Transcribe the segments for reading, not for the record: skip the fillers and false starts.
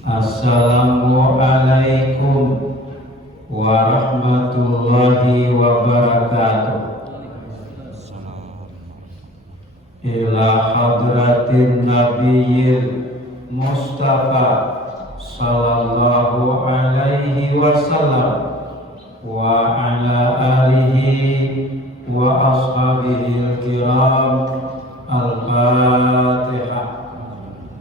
Assalamualaikum warahmatullahi wabarakatuh. Ila hadratin Nabiyyil Mustafa sallallahu alaihi wasallam wa ala alihi wa ashabihi al-kiram. Al-Fatihah.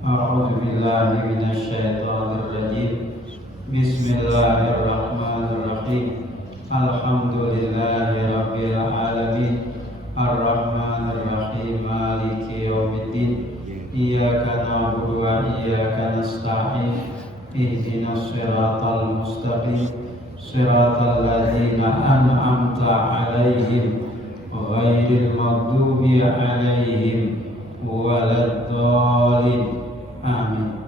A'udzu billahi minasyaitonir rajim. Bismillahirrahmanirrahim. Alhamdulillahi rabbil alamin. Ar-Rahmanir Rahim. Maliki yaumiddin. Iyyaka na'budu wa iyyaka nasta'in. Ihdinas siratal mustaqim. Siratal ladzina an'amta 'alaihim ghairil maghdubi 'alaihim waladdallin. Amin.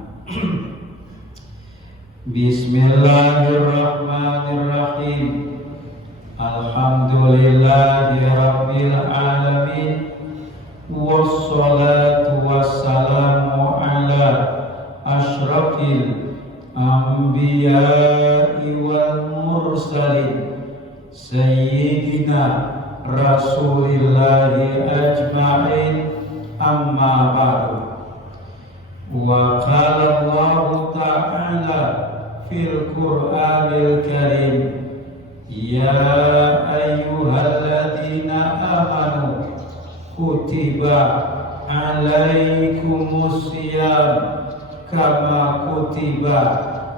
Bismillahirrahmanirrahim. Alhamdulillahi rabbil alamin. Wassalatu wassalamu ala asyrafil anbiya'i wal mursalin sayyidina rasulillahi ajma'in. Amma ba'du. Wa qala Allahu ta'ala fil Qur'anil Karim, ya ayyuhalladzina amanu kutiba alaikumus syiyam kama kutiba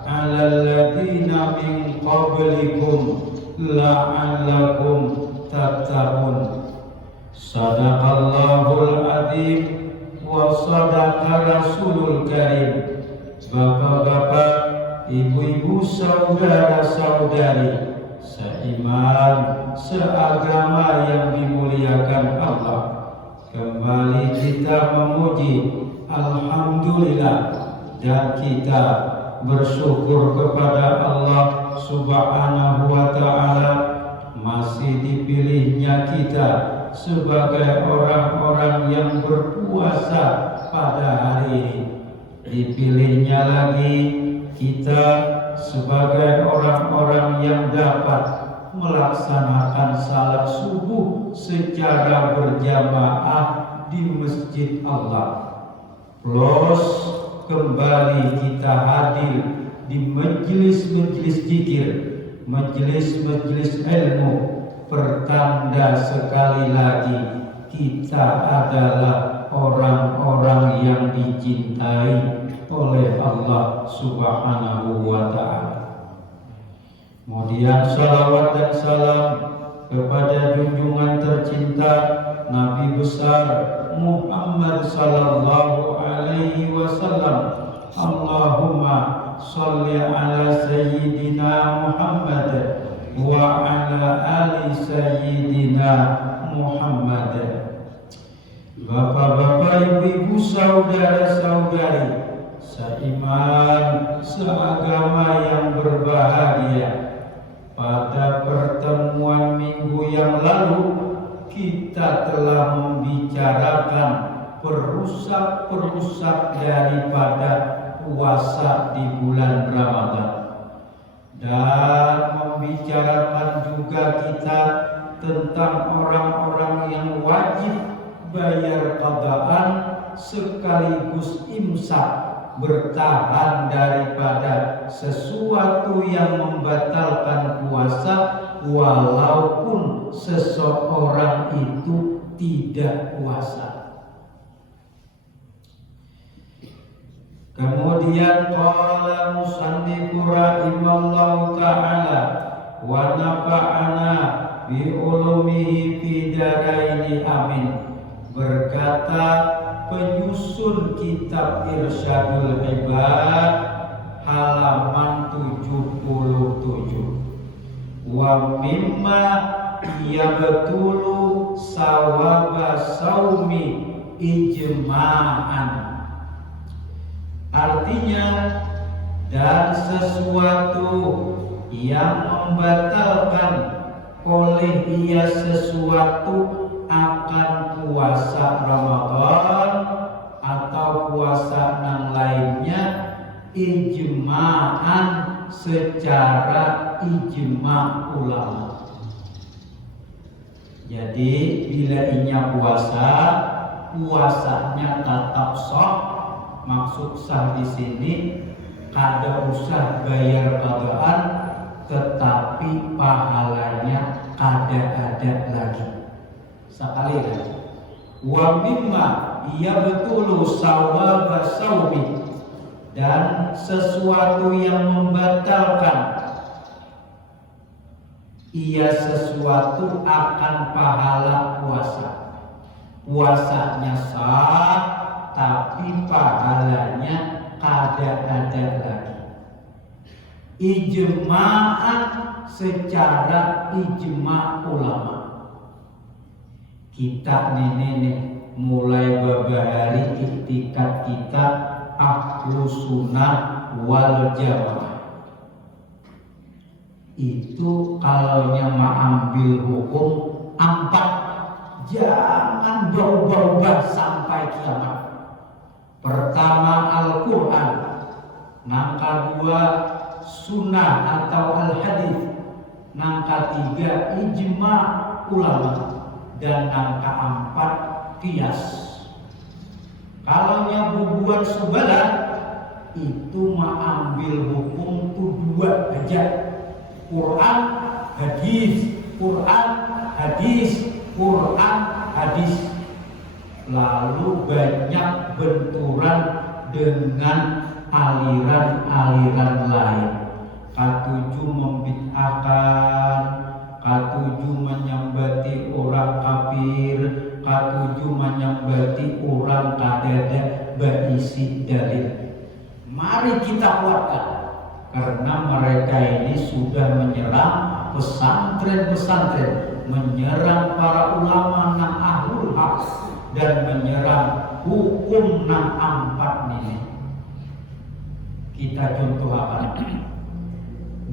alal ladzina min qablikum la'allakum tattaqun. Sadaqallahul adzim wa sadaqa rasulul karim. Bapak-bapak, ibu-ibu, saudara-saudari seiman, seagama yang dimuliakan Allah, kembali kita memuji alhamdulillah dan kita bersyukur kepada Allah Subhanahu wa ta'ala masih dipilihnya kita sebagai orang-orang yang berpuasa pada hari ini. Dipilihnya lagi kita sebagai orang-orang yang dapat melaksanakan salat subuh secara berjamaah di masjid Allah. Plus kembali kita hadir di majelis-majelis zikir, majelis-majelis ilmu, pertanda sekali lagi kita adalah orang-orang yang dicintai oleh Allah Subhanahu wa ta'ala. Kemudian salawat dan salam kepada junjungan tercinta Nabi besar Muhammad sallallahu alaihi wasallam. Allahumma sholli ala sayyidina Muhammad wa ala ali sayyidina Muhammad. Bapak-bapak, ibu-ibu, saudara-saudari seiman, seagama yang berbahagia, pada pertemuan minggu yang lalu kita telah membicarakan perusak-perusak daripada puasa di bulan Ramadan, dan membicarakan juga kita tentang orang-orang yang wajib bayar qadaan sekaligus imsak, bertahan daripada sesuatu yang membatalkan puasa walaupun seseorang itu tidak puasa. Kemudian qala musannifu rahimallahu ta'ala wa nafa'ana bi ulumihi fi daraini amin. Berkata penyusun kitab Irsyadul Ibad halaman 77, wa mimma yabtulu sawaba saumi ijma'an. Artinya, dan sesuatu yang membatalkan oleh ia sesuatu akan puasa Ramadan atau puasa yang lainnya ijma'an secara ijma' ulama. Jadi bila inya puasa, puasanya tetap sah. Maksud sah di sini kada usah bayar qadaan, tetapi pahalanya kada ada lagi. Sekali lagi. Wa mimma yabtulu sawaba saumi, dan sesuatu yang membatalkan ia sesuatu akan pahala puasa. Puasanya sah, tapi pahalanya kada ada lagi. Ijma'an secara ijma' ulama. Kita nenek mulai babahari iktikad kita Ahlus Sunnah wal Jamaah. Itu kalau mau ambil hukum 4, jangan berubah-ubah sampai kiamat. Pertama Al-Quran, yang kedua Sunnah atau Al-Hadis, yang ketiga ijma' ulama, dan yang keempat qiyas. Kalau bubuan subalah itu ambil hukum itu 2 aja. Quran, hadis, Quran, hadis, Quran, hadis. Lalu banyak benturan dengan aliran-aliran lain. Ketujuh membid'ahkan, ketujuh menyambati orang kafir, ketujuh menyambati orang kadada berisi dalil. Mari kita kuatkan, karena mereka ini sudah menyerang pesantren-pesantren, menyerang para ulama nang ahlul haq, dan menyerang hukum nang 4 ini. Kita contoh apa?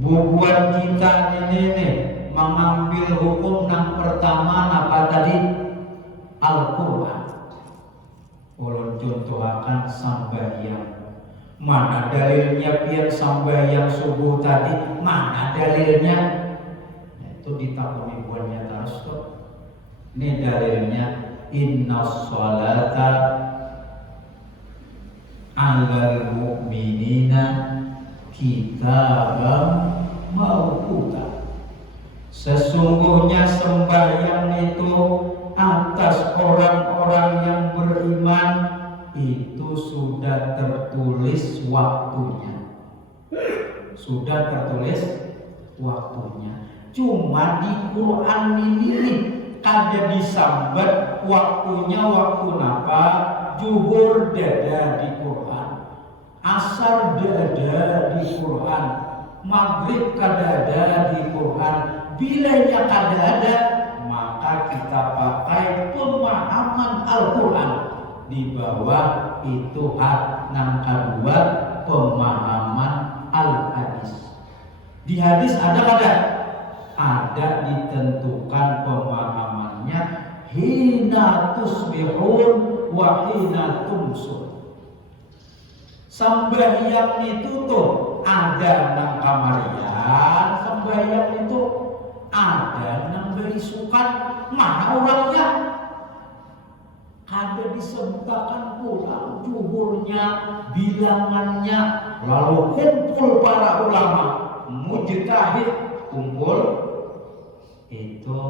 Bubuan kita ini mengambil hukum nang pertama apa tadi? Al-Quran. Ulun contoh akan sambahyang. Mana dalilnya pian sambahyang subuh tadi? Mana dalilnya? Itu ditakuni buatnya terus tuh. Ini dalilnya inna sholata alal mu'minina kitabam mawquta. Sesungguhnya sembahyang itu atas orang-orang yang beriman itu sudah tertulis waktunya. Sudah tertulis waktunya. Cuma di Quran ini kada disambat waktunya waktu apa? Zuhur dada di Quran, asar dada di Quran, maghrib kada ada di Quran. Bilanya kada ada, maka kita pakai pemahaman Al-Quran. Di bawah itu yang kedua pemahaman Al-Hadis. Di hadis ada kada? Ada ditentukan pemahamannya hina tusbihun wa hina tumsun. Sembahyang itu tuh ada nang kamarian, sembahyang itu ada nang berisukan. Mana orangnya? Ada disebutkan pula zuhurnya, bilangannya, lalu kumpul para ulama mujtahid, kumpul itu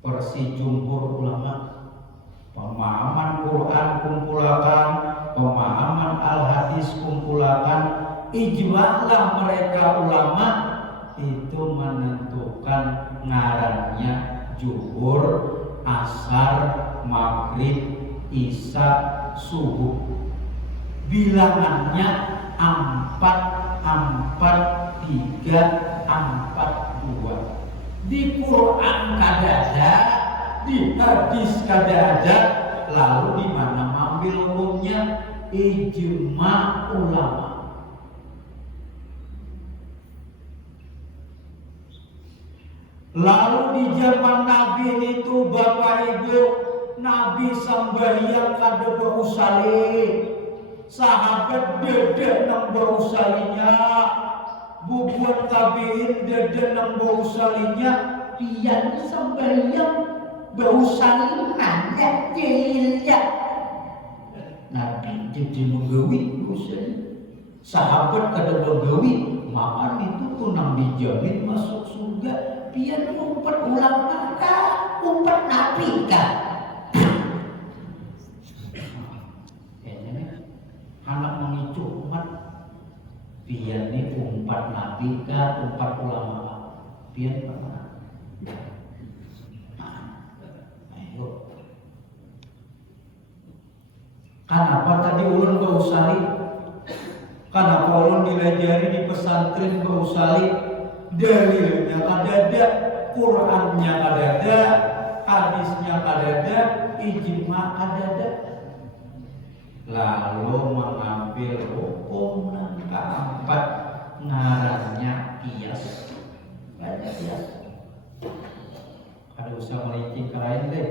versi jumhur ulama. Pemahaman Quran kumpulakan, pemahaman Al-Hadis kumpulakan, ijma'lah mereka ulama itu menentukan ngarannya zuhur, asar, maghrib, isya, subuh. Bilangannya 4, 4, 3, 4, 2. Di Quran kada ada, di hadis kada ada. Lalu di mana ambil hukumnya? Ijma' ulama. Lalu di zaman Nabi itu Bapak Ibu, Nabi sembahyang kada beusale. sahabat dede nang bau salinya, bubuan tabiin dede nang bau salinya, dia sampai yang bau salinan ya jilnya. Nabi jadi menggawi bau salin. Sahabat kada menggawi, maka itu pun nang dijamin masuk surga. Biar umpet ulama kah, umpet nabi kah? Anak mengicu umat biar ni umpat nabi kah, umpat ulama biar mana? Ayo. Kenapa tadi ulun bau salib? Kenapa ulun dilajari di pesantren bau salib? Dalilnya kadada, Qurannya kadada, hadisnya kadada, ijma kadada. Lalu mengambil hukum yang keempat, ngarannya kias. Banyak kias. Kada usah merinci kerain deh.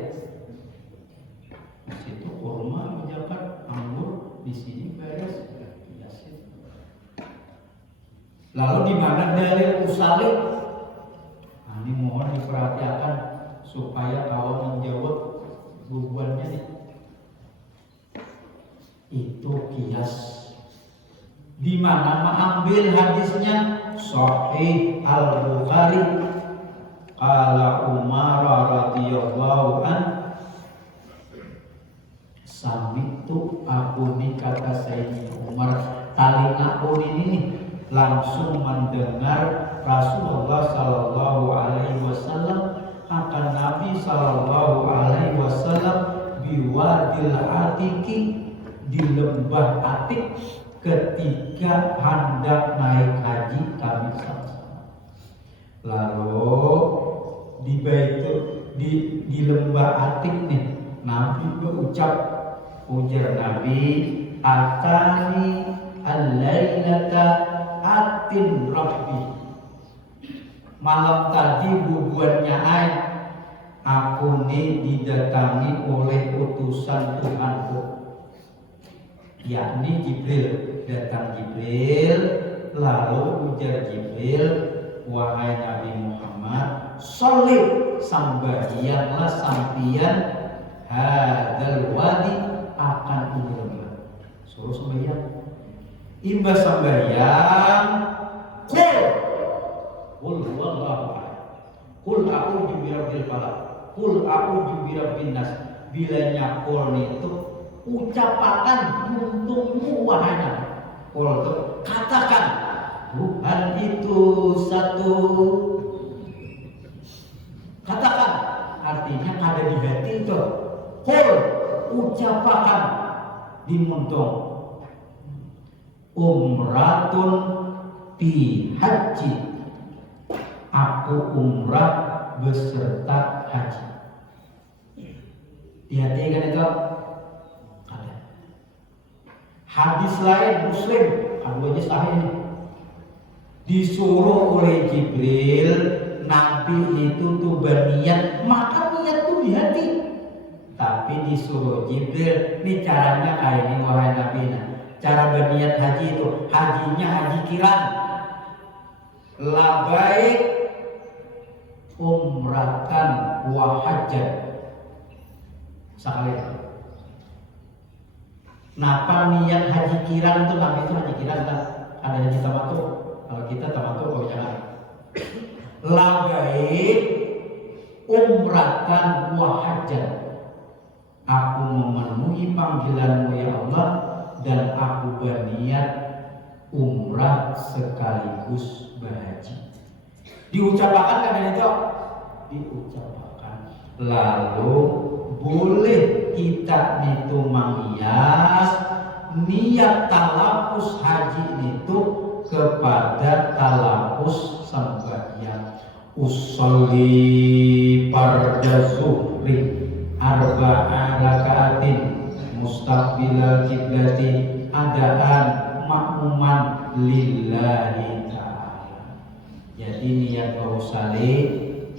Di situ kurma menjabat anggur, di sini beres kias. Lalu di mana dalil usalib? Nah, ini mohon diperhatikan supaya kawan menjawab bubuannya nih. Itu kias. Di mana mengambil hadisnya Sahih Al-Bukhari. Qala Umar radhiyallahu an, samitu aku ni kata Sayyidina Umar, talinga ini langsung mendengar Rasulullah sallallahu alaihi wasallam akan Nabi sallallahu alaihi wasallam biwadil Atiqi, di lembah Atik ketika hendak naik haji kami sama-sama. Lalu di lembah Atik nih Nabi berucap, ujar Nabi, atani al-lailata atin rabbi, malam tadi bubuannya aku nih didatangi oleh utusan Tuhanku, yakni Jibril. Datang Jibril, lalu ujar Jibril, wahai Nabi Muhammad, sholli, sambahyanglah sampian hadal wadi akan umur. Suruh sembahyang. Imbas sembahyang, kul wallahu ahad, kul a'udzu birabbil falaq, kul a'udzu birabbin nas. Bilanya kul itu ucapakan untukmu wahai Nabi. Kul itu katakan Tuhan itu satu. Katakan artinya ada di hati itu. Kul ucapakan di muntung. Umratun fi haji, aku umrah beserta haji. Diartikan itu ada. Hadis lain Muslim, keduanya sahih ini. Disuruh oleh Jibril, Nabi itu tuh berniat, maka niat tuh di hati. Tapi disuruh Jibril, ini caranya kayak ini wahai Nabi. Cara berniat haji itu, hajinya haji kiran. Labaik umratan wa hajjat. Sekali. Napa niat haji kiran itu, Nabi itu haji kiran kan? Ada haji tamattu. Kalau kita tamattu oh jangan. Labaik umratan wa hajjat. Aku memenuhi panggilanmu ya Allah, dan aku berniat umrah sekaligus berhaji. Diucapkan kan itu? Diucapkan. Lalu boleh kita itu menghias niat talapus haji itu kepada talapus sembahyang. Usolli farda zuhri arba'a rakaatin mustaqbilal kiblati adaan makmuman lillahi ta'ala. Jadi niat bausali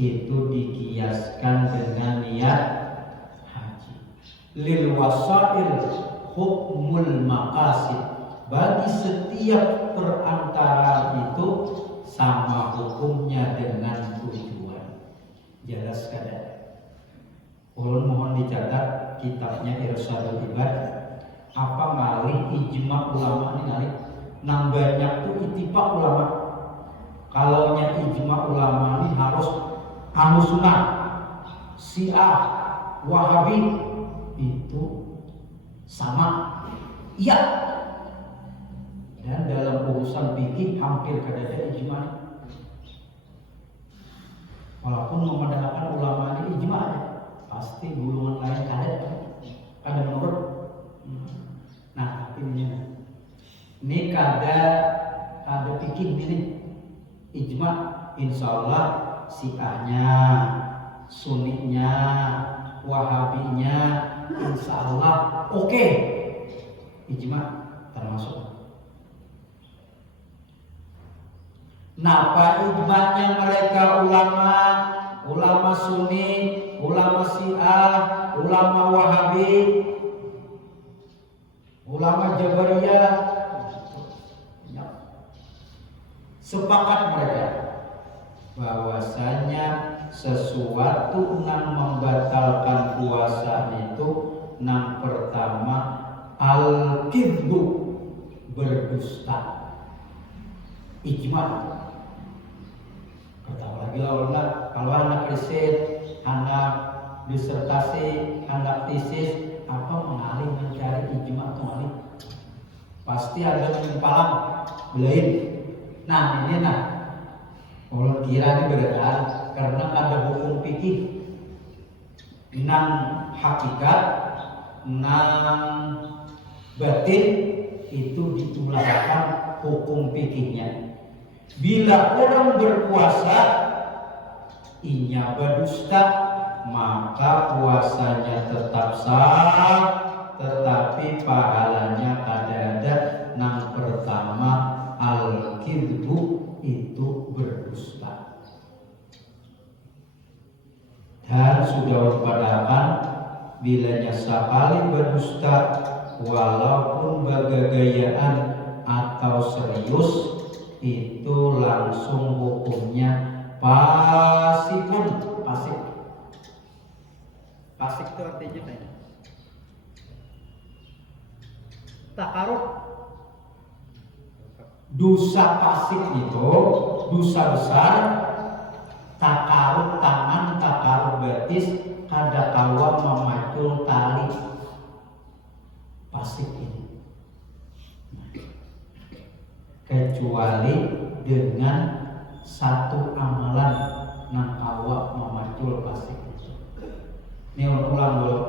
itu dikiaskan dengan niat haji. Lil wasail hukmu hukmul maqasid. Bagi setiap perantara itu sama hukumnya dengan tujuan. Jelas kada? Ulun mohon dicatat kitabnya Irsyadul Ibad. Apa ngalih ijma ulama ini ngalih? Nang banyak tuh ittifaq ulama. Kalau nya ijma ulama ini harus Ahlus Sunnah, Syiah, Wahabi itu sama. Iya. Dan dalam urusan fikih hampir kada ada ijma. Walaupun memandangkan ulama ini ijma ya, pasti golongan lain kada menurut. Nah, tapi ini kada fikih ini ijma, insyaallah Syiahnya, Sunninya, Wahabinya, insyaallah oke. Ijma termasuk. Napa ijma'nya mereka ulama Sunni, ulama Syiah, ulama Wahabi, ulama Jabariyah, sepakat mereka bahwasanya sesuatu yang membatalkan puasa itu yang pertama al-kidbu, berdusta. Ijma. Kata lagi lah, kalau anak riset, anak disertasi, anak tesis, apa mengalih mencari ijma atau mengalih? Pasti ada penyempalan belain. Nah ini kalau kira ini berbeda karena ada hukum fikih, nang hakikat, nang batin itu ditulakan hukum fikihnya. Bila orang berpuasa inya berdusta, maka puasanya tetap sah, tetapi pahalanya ada. Nang pertama al-kidbu, itu berdusta. Dan sudah dipadahkan bilanya sekali berdusta, walaupun bagagayaan atau serius, itu langsung hukumnya pasikun. Pasik itu artinya apa? Takaruf. Dosa pasik itu dosa besar. Takaruf tangan, takaruf betis, kada kawa memacul tali. Pasik ini. Kecuali dengan satu amalan nang awak memacul pasik. Ini ulang dulu.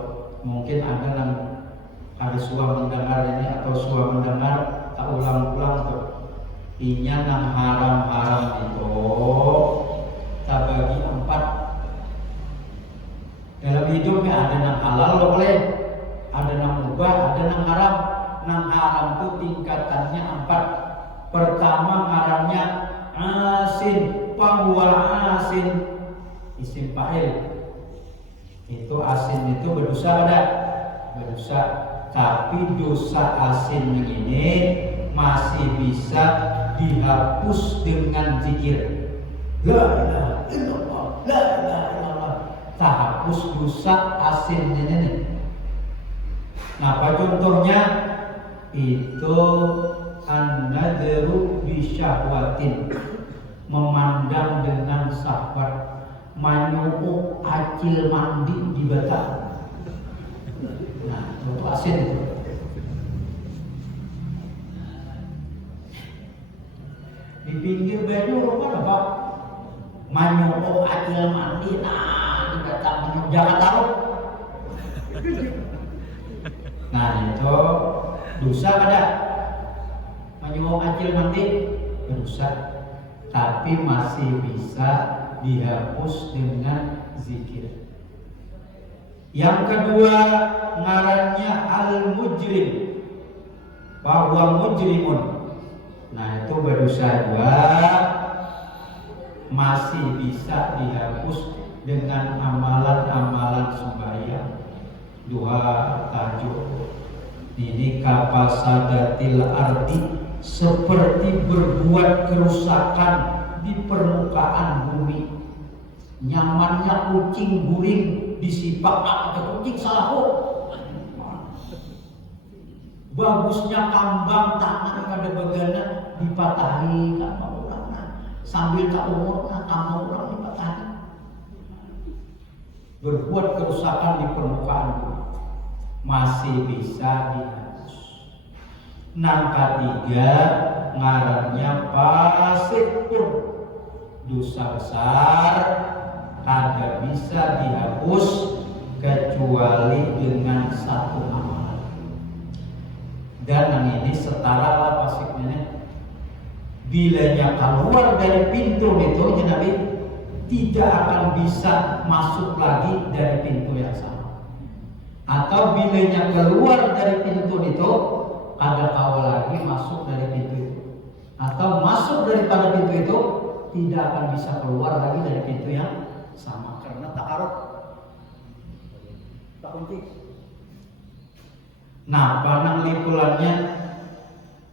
Mungkin ada suah mendengar ini atau suah mendengar tak ulang-ulang tuh. Inya nang haram-haram itu tak bagi 4. Dalam hidupnya ada nang halal boleh, ada nang mubah, ada nang haram. Nang haram itu tingkatannya 4. Pertama ngarannya asin, bahwa asin isim fa'il. Itu asin itu berdosa pada berdosa, tapi dosa asin ini masih bisa dihapus dengan zikir. La ilaha illallah, la ilaha illallah. Tak hapus dosa asin ini. Nah, apa contohnya? Itu an-nadru bisyahwatin, memandang dengan syahwat, manyuuk acil mandi di batal. Nah, itu asin itu. Di pinggir baju rumah apa? Manyuuk acil mandi, nah di batal manyuuk jangan taruh. Nah, itu dosa kada? Menyuap acil mandi berdosa, tapi masih bisa dihapus dengan zikir. Yang kedua ngarannya al-mujrim, bahwa mujrimun. Nah, itu berdosa juga, masih bisa dihapus dengan amalan-amalan sembahyang, doa, tahajud. Ini kapasadatil ardi, seperti berbuat kerusakan di permukaan bumi. Nyamannya kucing guring disipak ada kucing salahok. Bagusnya kambang tangan pada bagana dipatahi kambang orang, sambil tak umur kambang orang dipatahi. Berbuat kerusakan di permukaan bumi masih bisa dihapus. Nang ketiga ngarannya fasik pun, dosa besar ada bisa dihapus kecuali dengan satu amalan. Dan yang ini setara lah pasiknya. Bilanya keluar dari pintu itu, Nabi tidak akan bisa masuk lagi dari pintu yang sama. Atau bilanya keluar dari pintu itu, ada awal lagi masuk dari pintu itu. Atau masuk daripada pintu itu, tidak akan bisa keluar lagi dari pintu yang sama karena takarut, tak kunci. Nah, panang lipulannya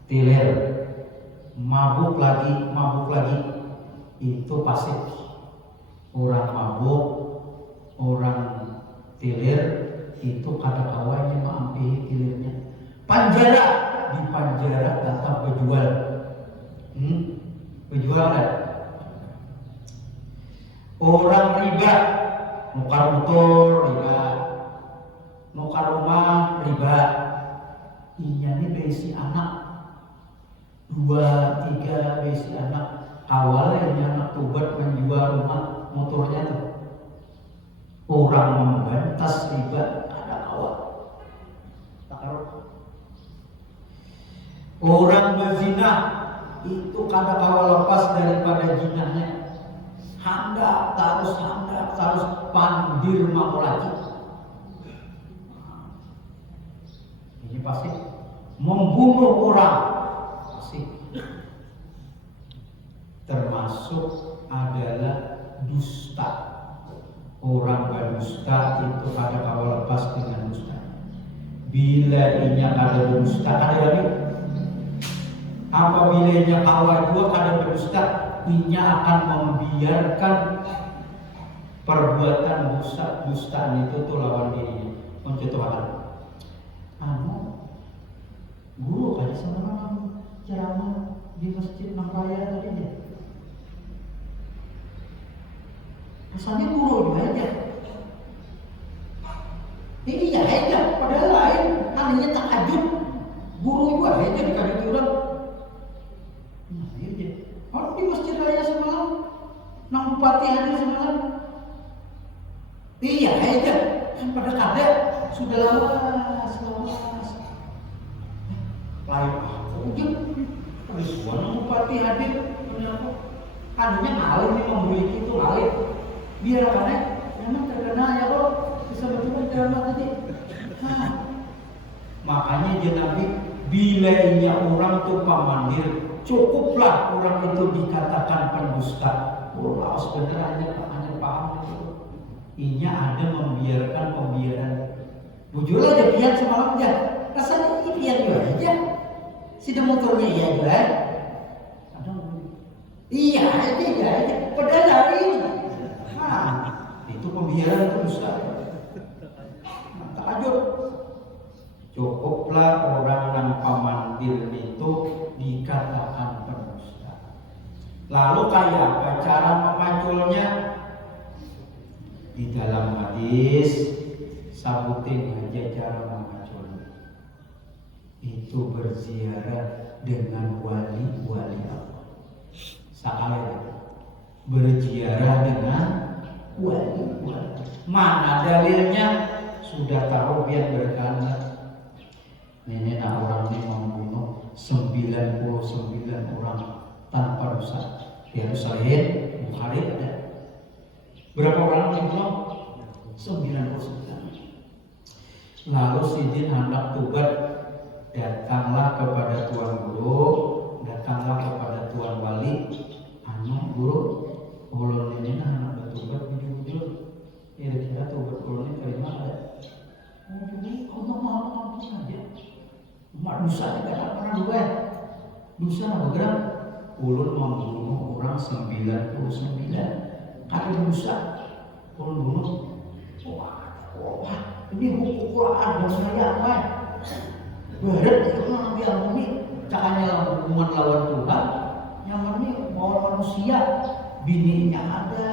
tiler, mabuk lagi, itu pasif. Orang mabuk, orang tiler, itu kata kawannya maampi tilirnya. Panjara, di panjara tetap berjual. Berjual kan? Orang riba, nukar motor riba, nukar rumah riba. Iya nih besi anak 2-3 besi anak. Awalnya ini anak tubat menjual rumah motornya tuh. Orang membantas riba ada awal. Orang berzina itu kada awal lepas daripada jinahnya. Hendak terus pandir mau lagi. Ini pasti membunuh orang, pasti termasuk adalah dusta. Orang berdusta itu kada awal lepas dengan dusta. Bila inya kada berdusta, kada lagi. Apabila inya awal juga kada berdusta, inya akan membiarkan perbuatan dustaan itu tuh lawan dirinya. Contohkan, guru kaji semalam ceramah di masjid Nang Raya tadi ya. Asalnya guru juga aja. Ini ya aja, padahal lain hanya takajub. Guru juga aja dikajut orang. Nah, iya. Kalau di masjid Raya semalam, Nang Bupati hadir semalam. Iya aja, kan pada kada sudah lama. Lain aku aja, perisuan Nang Bupati hadir. Anunya ngalir nih membeli itu ngalir. Biar karena memang terkena ya kok bisa betul drama tadi. Makanya dia Nabi bila inya orang tuh pamandir, cukuplah orang itu dikatakan pendusta. Oh, sebenarnya hanya paham itu. Inya ada membiarkan pembiaran. Bujur aja pian semalam aja. Rasanya ini pian juga aja. Sidang motornya iya juga. Iya aja. Padahal hari ini. Itu pembiaran itu dusta. Takajub. Cukuplah orang yang pamandir itu dikatakan pendusta. Lalu kayak apa cara memanculnya? Di dalam hadis sabutin aja cara memanculnya. Itu berziarah dengan wali-wali Allah. Sekali berziarah dengan wali-wali. Mana dalilnya? Sudah tahu biar berkali. Nenek orang ini membunuh 99 orang tanpa dosa. Dia Sahih Bukhari ada. Berapa orang yang dibunuh? 99. Lalu Sidin hendak tobat, datanglah kepada tuan guru, datanglah kepada tuan wali. Guru, ulun ini anak bertobat jujur. Kira-kira tobat ulun ini terima ada. Allah maha mengampun saja. dosa tidak pernah gue dosa bergerak ulun membunuh orang 99 kali dosa ulun bunuh wah ini hukum ada saya apa berat itu Nabi Al-Muni cakanya hubungan lawan Tuhan yang ini bawa manusia bininya ada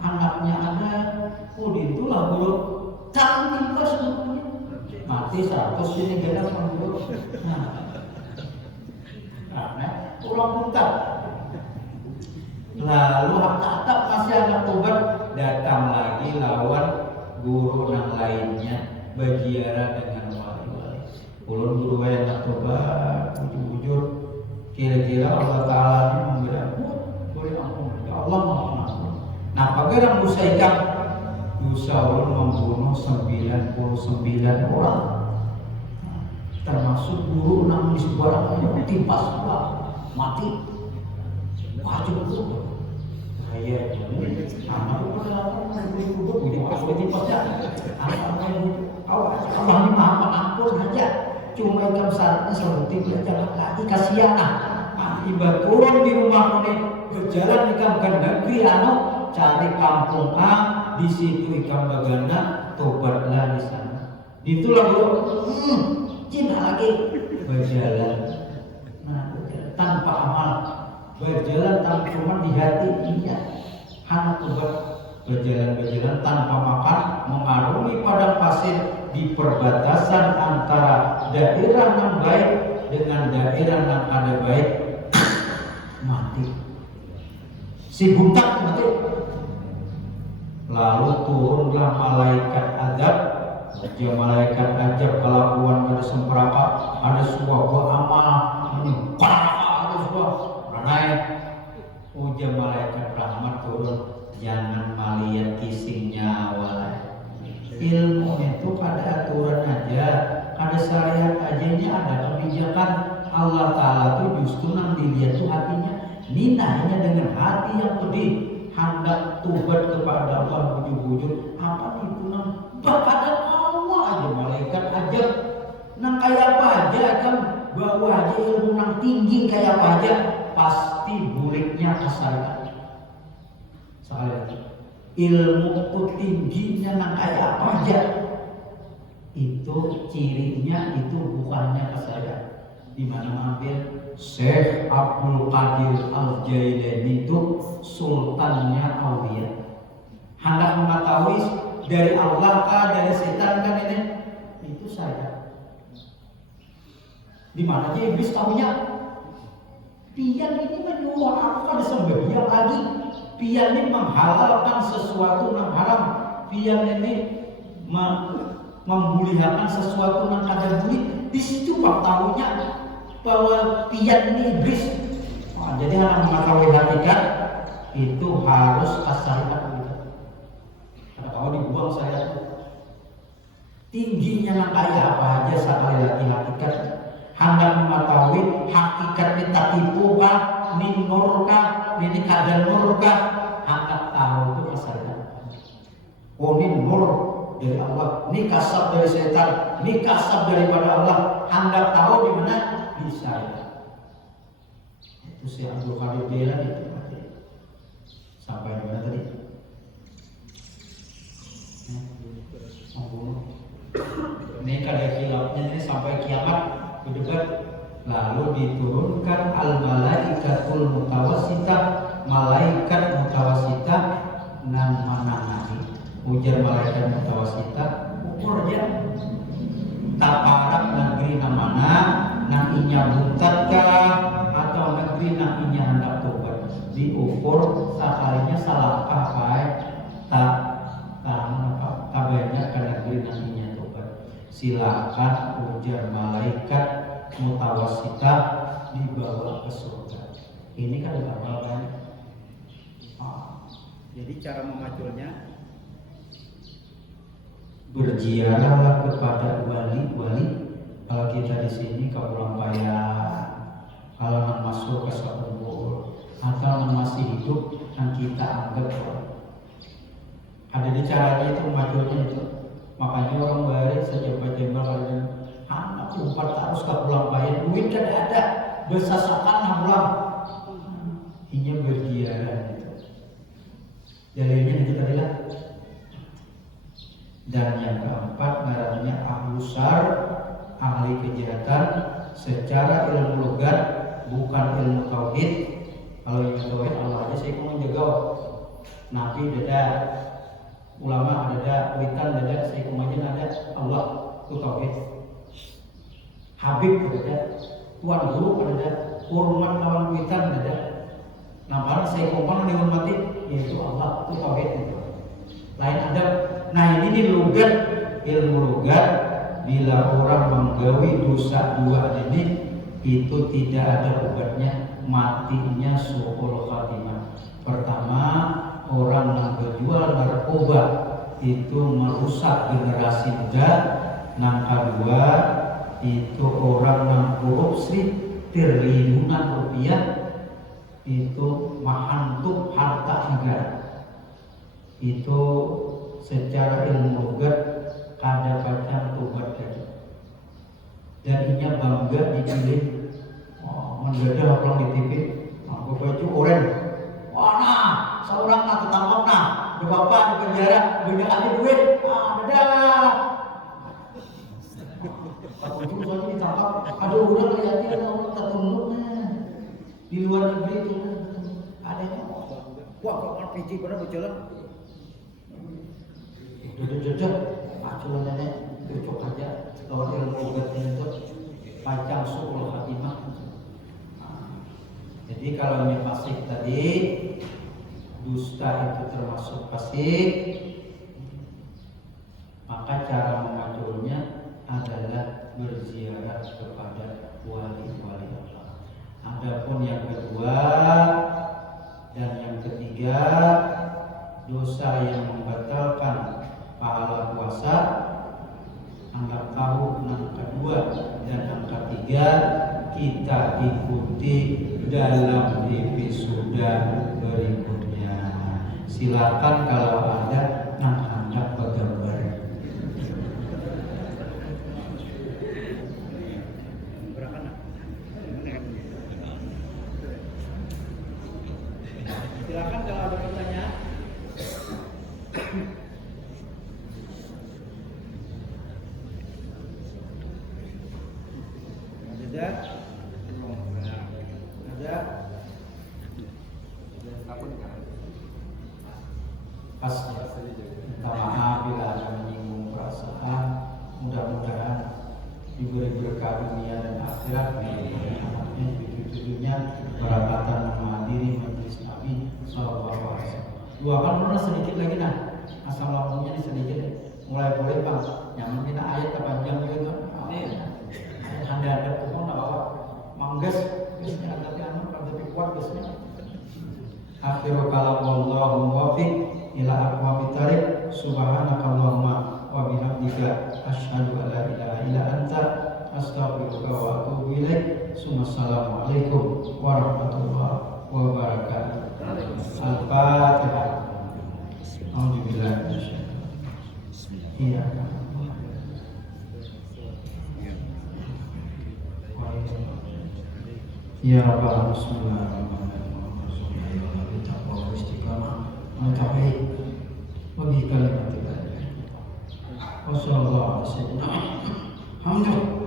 anaknya ada itulah bro cantik pas semuanya mati 100 ini gak ada bro nah orang buta lalu tetap masih ada obat datang lagi lawan guru yang lainnya berziarah dengan wali-wali ulun guru yang tobat bujur kira-kira Allah Ta'ala ini memberi ampun boleh ampun ya Allah mengampun nah pakai dosa ikan dosa ulun membunuh 99 orang termasuk guru nangis barang timpas pula mati wajib itu saya anak pada punya pas tipasnya anak Allah ini maha pengampun aja cuma ikan syaratnya seperti jangan lagi kasihan akibat turun di rumah ini berjalan ikan ke negeri cari kampung A di situ ikan bagana tobatlah di sana itulah bro Cina lagi berjalan tanpa amal berjalan tanpa cuma di hati iya hanya tobat berjalan tanpa makan mengarungi padang pasir di perbatasan antara daerah yang baik dengan daerah yang ada baik mati si buntak mati lalu turunlah malaikat azab ya malaikat azab kelakuan ada sempraka ada sebuah amal ini ada sebuah naik ujar malaikat rahmat turun jangan melihat kisingnya nyawa ilmu itu ada aturan aja ada syariat aja ada kebijakan Allah Ta'ala itu justru yang dilihat tuh hatinya ninahnya dengan hati yang pedih hendak tobat kepada Allah bujur-bujur apa itu nang pada Allah aja malaikat aja nang kayak apa aja kan bawa aja ilmu nang tinggi kayak apa aja pasti buliknya kesalahan soalnya ilmu itu tingginya nang kayak apa aja itu cirinya itu bukannya kesalahan di mana ambil Syekh Abdul Qadir Al-Jailani itu sultannya aulia hendak mengetahui dari Allah kah dari setan kan ini itu saya di mana aja iblis tahunya pian ini menyuruh aku kan sembahyang lagi pian ini menghalalkan sesuatu yang haram pian ini membulihakan sesuatu yang kada boleh di situ pak tahunya bahwa pian ini iblis jadi anak mengetahui hakikat itu harus kasariat kalau dibuang saya tingginya yang kayak apa aja sekali lagi hakikat hendak mengetahui hakikat ini tak tipu kah ini nur kah ini kadar nur kah hendak tahu itu kasariat ini nur dari Allah ini kasab dari setan ini kasab daripada Allah hendak tahu di mana bisa itu si Abdul Qadir Jailani itu sampai di mana tadi ini kada khilafnya ini sampai kiamat berdebat lalu diturunkan al-malaikatul mutawassitah malaikat mutawassitah nan manangani ujar malaikat mutawassitah ukurnya taparak negeri namana nang inya buntatkah atau negeri nang inya hendak tobat diukur sakalinya salahkah baik tak kabarnya ke negeri nang inya tobat silakan ujar malaikat mutawassitah dibawa ke surga ini kan bakal kan jadi cara memaculnya berziarahlah kepada wali-wali. Kalau kita di sini ke Purampaya, kalau masuk ke Sekumpul atau masih hidup, yang kita anggap ada di caranya itu majunya itu. Makanya orang baik sejumpa jembal anak umpat harus ke pulang bayar duit kan ada bersasakan pulang hingga bergiaran gitu. Dalilnya itu adalah. Dan yang keempat ngarannya ahlusar, ahli kejahatan secara ilmu logat, bukan ilmu tauhid. Kalau ilmu tauhid Allah aja saya mau jaga. Nabi ada, ulama ada, witan ada, saya kemarin ada, Allah itu tauhid. Habib ada, tuan guru ada, hormat lawan witan ada. Namanya saya kemarin dihormati, yaitu Allah itu tauhid. Lain ada. Nah ini logat, ilmu logat. Bila orang menggawi dosa dua ini, itu tidak ada obatnya, matinya su'ul khatimah. Pertama, orang yang berjual narkoba itu merusak generasi muda. Yang kedua, itu orang yang korupsi triliunan rupiah itu menghantuk harta negara. Itu secara ilmu logat kada macam tobat tadi. Dan inya bangga dipilih mendadak orang di TV aku baju oranye. Wah nah, seorang nak ketangkap nah, ada bapak di penjara, beda aja duit, dadah. Aku cuma soalnya ditangkap, ada udah kelihatan ada orang tertunduknya di luar negeri itu ada yang wah kok PC pada berjalan. Jujur, acuan nenek cocok aja lawan ilmu logatnya itu pacang su'ul khatimah. Jadi kalau ini fasik tadi, dusta itu termasuk fasik, maka cara mengacaunya adalah berziarah kepada wali-wali Allah. Adapun yang kedua dan yang ketiga, dosa yang membatalkan pahala puasa, angka tahu angka 2 dan angka 3 kita ikuti dalam episode berikutnya. Silakan kalau ada yang hendak bergambar. Silakan kalau ada pertanyaan. Ada pas minta maaf bila ada menyinggung perasaan. Mudah-mudahan diberi berkah dunia dan akhirat, anaknya cucu-cucunya berangkatan menghadiri majelis Nabi Sallallahu Alaihi Wasallam. Doakan dulu sedikit lagi nah, asal lambungnya sedikit mulai boleh bang. Nyaman kita ayat terpanjang gitu. Ada pokok nak bawa manggas, biasanya ada piano, ada kuat biasanya. Akhiru kalam wallahu muwaffiq ila aqwamit thariq. Subhanakallahumma wa bihamdika asyhadu an la ilaha illa anta astaghfiruka wa atubu ilaik. Assalamualaikum warahmatullahi wabarakatuh. Al-Fatihah. Alhamdulillah. Iya. Ya Rabbal Bismillahirrahmanirrahim. Alhamdulillah.